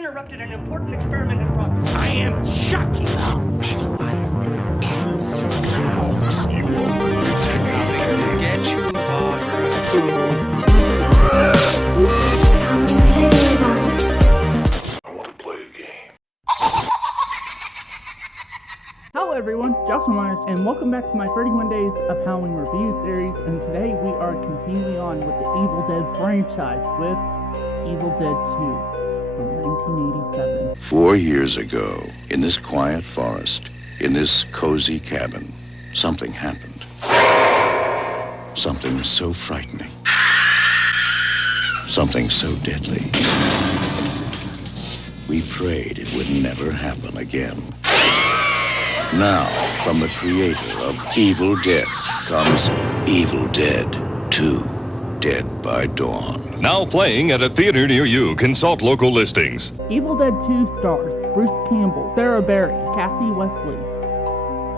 interrupted an important experiment in progress. I am Chucky. Pennywise the ants. You won't get you, I want to play a game. Hello everyone, Joshua Myers, and welcome back to my 31 Days of Halloween review series, and today we are continuing on with the Evil Dead franchise with Evil Dead 2 from 1987. 4 years ago, in this quiet forest, in this cozy cabin, something happened. Something so frightening. Something so deadly. We prayed it would never happen again. Now, from the creator of Evil Dead comes Evil Dead 2, Dead by Dawn. Now playing at a theater near you. Consult local listings. Evil Dead 2 stars Bruce Campbell, Sarah Berry, Cassie Wesley,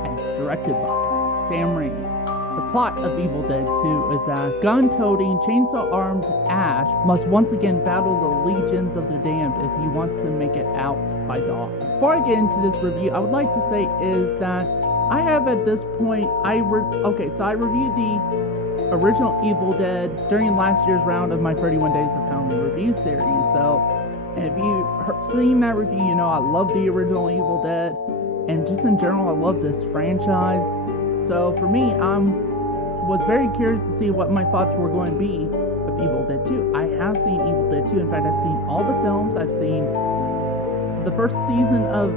and it's directed by Sam Raimi. The plot of Evil Dead 2 is that gun-toting, chainsaw-armed Ash must once again battle the legions of the damned if he wants to make it out by dawn. Before I get into this review, I would like to say is that I have at this point, I reviewed the original Evil Dead during last year's round of my 31 Days of Halloween review series. So, if you've seen that review, you know I love the original Evil Dead, and just in general, I love this franchise. So for me, I was very curious to see what my thoughts were going to be of Evil Dead 2. I have seen Evil Dead 2. In fact, I've seen all the films. I've seen the first season of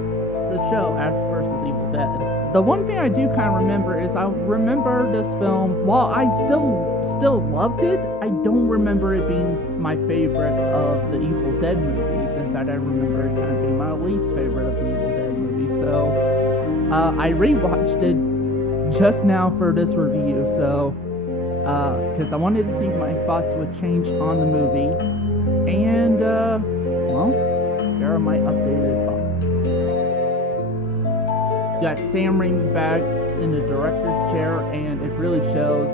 the show, Ash vs. Evil Dead. The one thing I do kind of remember is I remember this film, while I still loved it, I don't remember it being my favorite of the Evil Dead movies. In fact, I remember it kind of being my least favorite of the Evil Dead movies. So I rewatched it just now for this review, so because I wanted to see if my thoughts would change on the movie, and well, here are my updated thoughts. Got Sam Raimi back in the director's chair, and it really shows.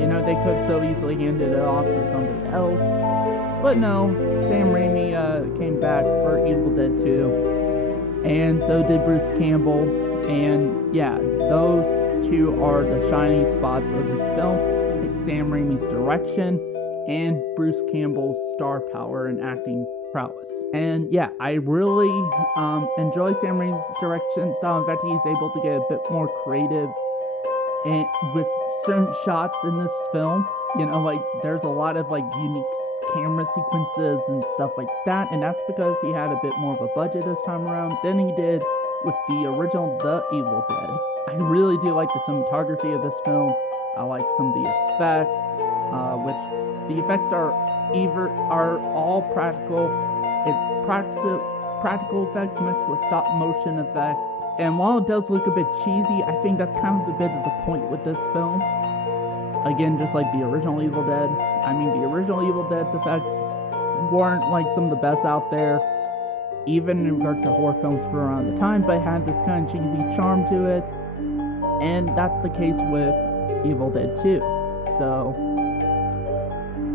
You know, they could so easily handed it off to somebody else, but no, Sam Raimi came back for Evil Dead 2, and so did Bruce Campbell, and yeah, those two are the shining spots of this film. It's Sam Raimi's direction and Bruce Campbell's star power and acting prowess. And yeah, I really enjoy Sam Raimi's direction style. In fact, he's able to get a bit more creative and with certain shots in this film. You know, like there's a lot of like unique camera sequences and stuff like that, and that's because he had a bit more of a budget this time around than he did with the original The Evil Dead. I really do like the cinematography of this film. I like some of the effects, which the effects are all practical. It's practical effects mixed with stop motion effects. And while it does look a bit cheesy, I think that's kind of a bit of the point with this film. Again, just like the original Evil Dead. I mean, the original Evil Dead's effects weren't like some of the best out there, even in regards to horror films for around the time, but it had this kind of cheesy charm to it. And that's the case with Evil Dead 2. So,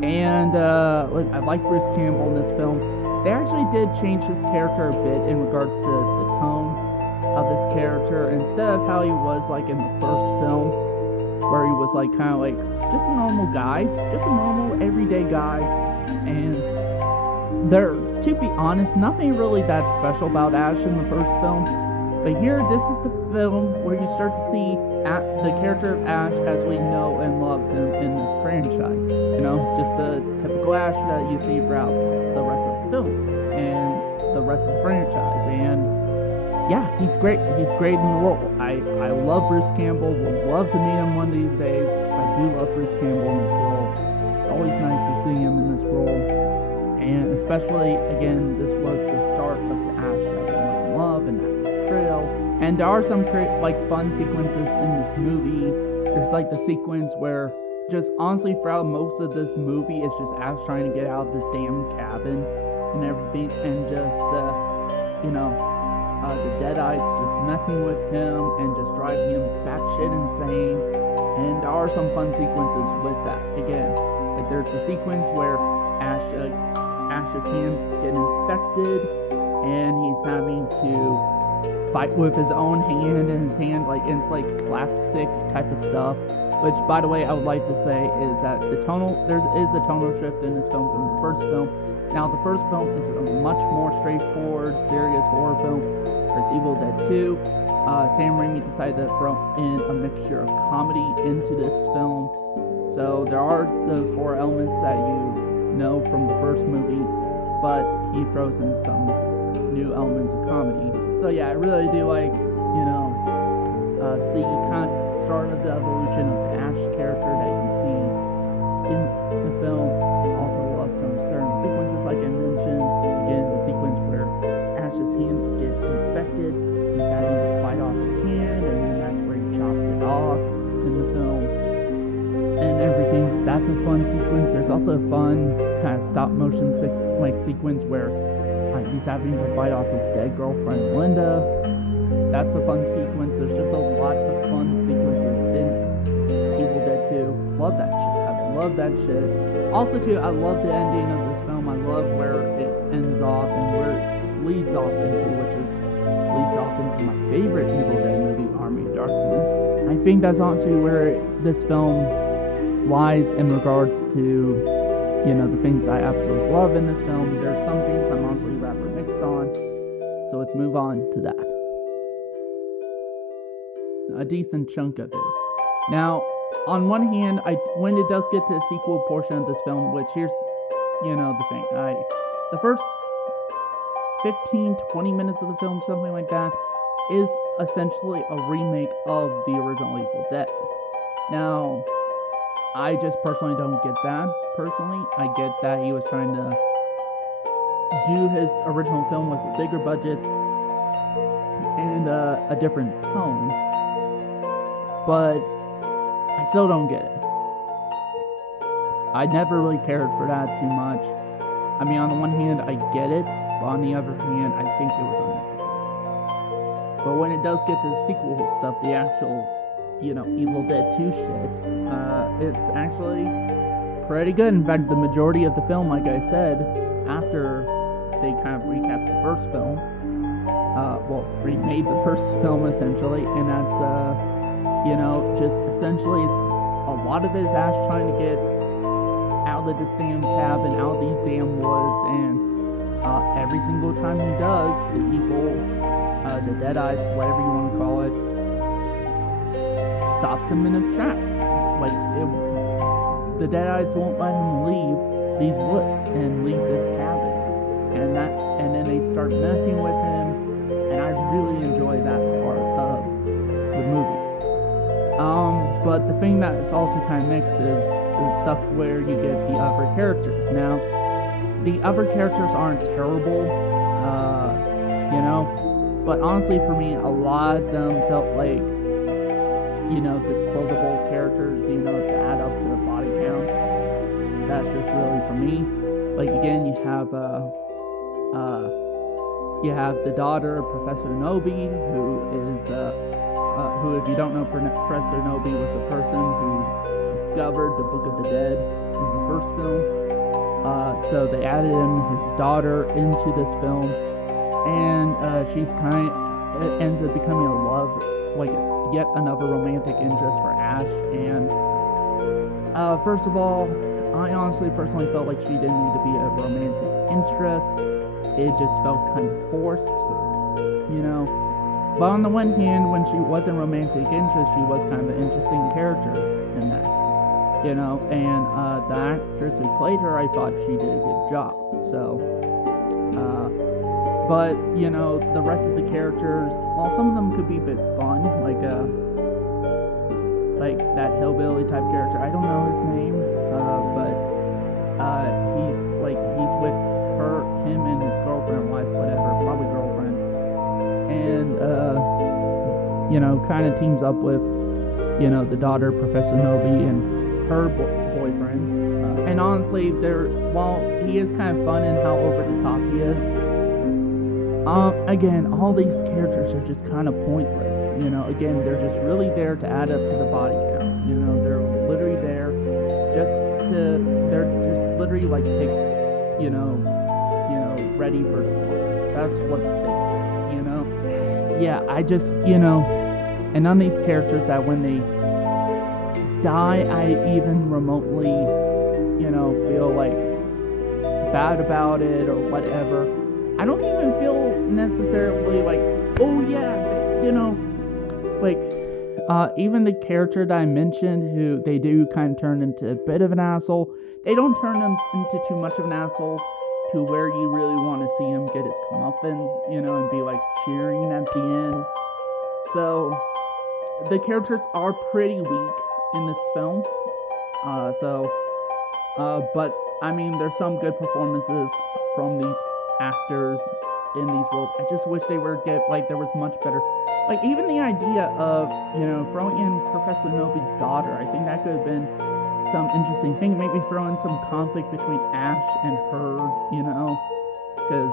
and I like Bruce Campbell in this film. They actually did change his character a bit in regards to the tone of his character. Instead of how he was like in the first film, where he was like kind of like just a normal guy, just a normal everyday guy. And to be honest, nothing really that special about Ash in the first film. But here, this is the film where you start to see the character of Ash as we know and love him in this franchise. You know, just the typical Ash that you see throughout the rest of the film and the rest of the franchise. And yeah, he's great. He's great in the role. I love Bruce Campbell. Would love to meet him one of these days. I do love Bruce Campbell in this role. It's always nice to see him in this role. And especially, again, this was the start of the Ash that we know and love and that trail. And there are some fun sequences in this movie. There's like the sequence where just honestly throughout most of this movie it's just Ash trying to get out of this damn cabin and everything, and just the Deadites just messing with him and just driving him batshit insane. And there are some fun sequences with that. Again, like there's the sequence where Ash's hands get infected and he's having to fight with his own hand in his hand, like, and it's like slapstick type of stuff. Which, by the way, I would like to say is that there is a tonal shift in this film from the first film. Now, the first film is a much more straightforward, serious horror film. There's Evil Dead 2. Sam Raimi decided to throw in a mixture of comedy into this film. So there are those horror elements that you know from the first movie, but he throws in some new elements of comedy. So yeah, I really do like, the kind of start of the evolution of the Ash character that you see in the film. Also love some certain sequences, like I mentioned. Again, the sequence where Ash's hands get infected, he's having to fight off his hand, and then that's where he chops it off in the film, and everything. That's a fun sequence. There's also a fun kind of stop motion sequence where he's having to fight off his dead girlfriend Linda. That's a fun sequence. There's just a lot of fun sequences in Evil Dead 2. Love that shit. I love that shit. Also, too, I love the ending of this film. I love where it ends off and where it leads off into, leads off into my favorite Evil Dead movie, Army of Darkness. I think that's honestly where this film lies in regards to, the things I absolutely love in this film. There's some things I'm honestly rather mixed on. So let's move on to that. A decent chunk of it. Now, on one hand, when it does get to the sequel portion of this film, which here's, the thing. The first 15-20 minutes of the film, something like that, is essentially a remake of the original Evil Dead. Now, I just personally don't get that. Personally, I get that he was trying to do his original film with a bigger budget and a different tone, but I still don't get it. I never really cared for that too much. I mean, on the one hand, I get it, but on the other hand, I think it was unnecessary. But when it does get to the sequel stuff, the actual, Evil Dead 2 shit, it's actually pretty good. In fact, the majority of the film, like I said, after they kind of recapped the first film, remade the first film essentially, and that's, just essentially it's a lot of it is Ash trying to get out of this damn cabin, out of these damn woods, and every single time he does, the evil, the Deadites, whatever you want to call it, stops him in his tracks. The Deadites won't let him leave these woods and leave this cabin, and then they start messing with him, and I really enjoy that part of the movie. But the thing that is also kind of mixed is the stuff where you get the other characters. Now, the other characters aren't terrible, but honestly for me, a lot of them felt like, disposable characters, to add up to the body count. That's just really for me. Like, again, you have the daughter of Professor Nobi, who, if you don't know, Professor Nobi was the person who discovered the Book of the Dead in the first film. So they added his daughter into this film, and she's it ends up becoming a love, yet another romantic interest for Ash. And first of all, I honestly personally felt like she didn't need to be a romantic interest. It just felt kind of forced, But on the one hand, when she wasn't romantic interest, she was kind of an interesting character in that, and the actress who played her, I thought she did a good job. So, but the rest of the characters, while some of them could be a bit fun, like that hillbilly type character, I don't know his name, but he's with him and his girlfriend, wife, whatever, probably girlfriend, and kind of teams up with, the daughter, Professor Nobi, and her boyfriend. And honestly, while he is kind of fun in how over the top he is, again, all these characters are just kind of pointless. Again, they're just really there to add up to the body count. They're literally there they're just literally like pigs, ready for the slaughter. That's what they, you know. Yeah, I just, and none of these characters that when they die, I even remotely, feel like bad about it or whatever. I don't even feel necessarily like, oh yeah, like, even the character that I mentioned, who they do kind of turn into a bit of an asshole, they don't turn him into too much of an asshole to where you really want to see him get his comeuppance, and be like cheering at the end. So, the characters are pretty weak in this film. But I mean, there's some good performances from these actors in these roles. I just wish there was much better. Like, even the idea of, throwing in Professor Novi's daughter, I think that could have been some interesting thing. Maybe throw in some conflict between Ash and her, because,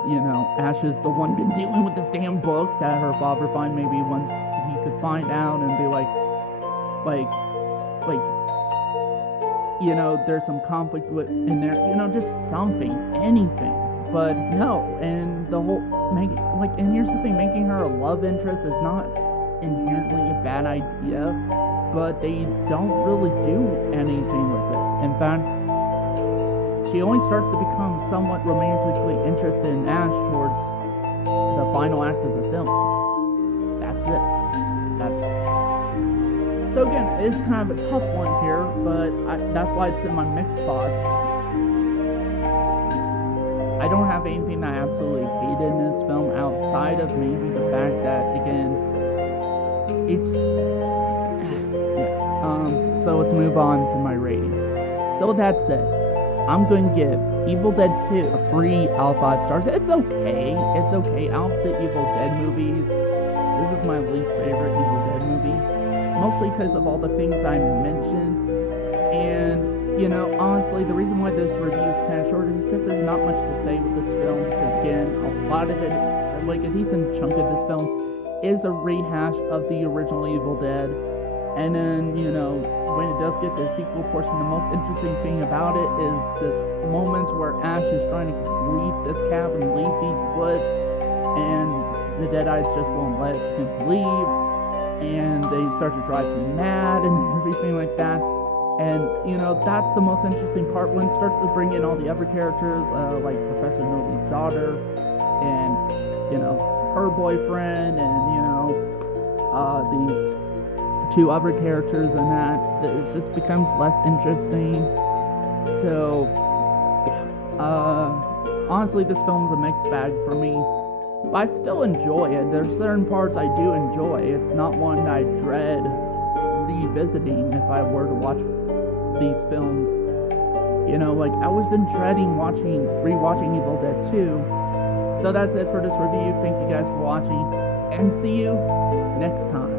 Ash is the one been dealing with this damn book that her father find. Maybe once he could find out and be like, there's some conflict in there, just something, anything. But no, and the whole, and here's the thing, making her a love interest is not inherently a bad idea, but they don't really do anything with it. In fact, she only starts to become somewhat romantically interested in Ash towards the final act of the film. That's it. So again, it's kind of a tough one here, but that's why it's in my mixed thoughts. I don't have anything that I absolutely hated in this film outside of maybe the fact that, again, it's... So let's move on to my rating. So with that said, I'm going to give Evil Dead 2 a 3 out of 5 stars. It's okay. It's okay. Out of the Evil Dead movies, this is my least favorite Evil Dead movie. Mostly because of all the things I mentioned. And, honestly, the reason why this review is kind of short is because there's not much to say with this film. Because, again, a lot of it, like a decent chunk of this film, is a rehash of the original Evil Dead. And then, when it does get to the sequel portion, the most interesting thing about it is this moments where Ash is trying to leave this cabin, leave these woods, and the Deadites just won't let him leave. And they start to drive him mad and everything like that. And, that's the most interesting part when it starts to bring in all the other characters, like Professor Novi's daughter, and, her boyfriend, and, these two other characters, and that it just becomes less interesting. So, yeah. Honestly, this film's a mixed bag for me. But I still enjoy it. There's certain parts I do enjoy. It's not one that I dread revisiting if I were to watch these films. I was dreading rewatching Evil Dead 2. So that's it for this review. Thank you guys for watching, and see you next time.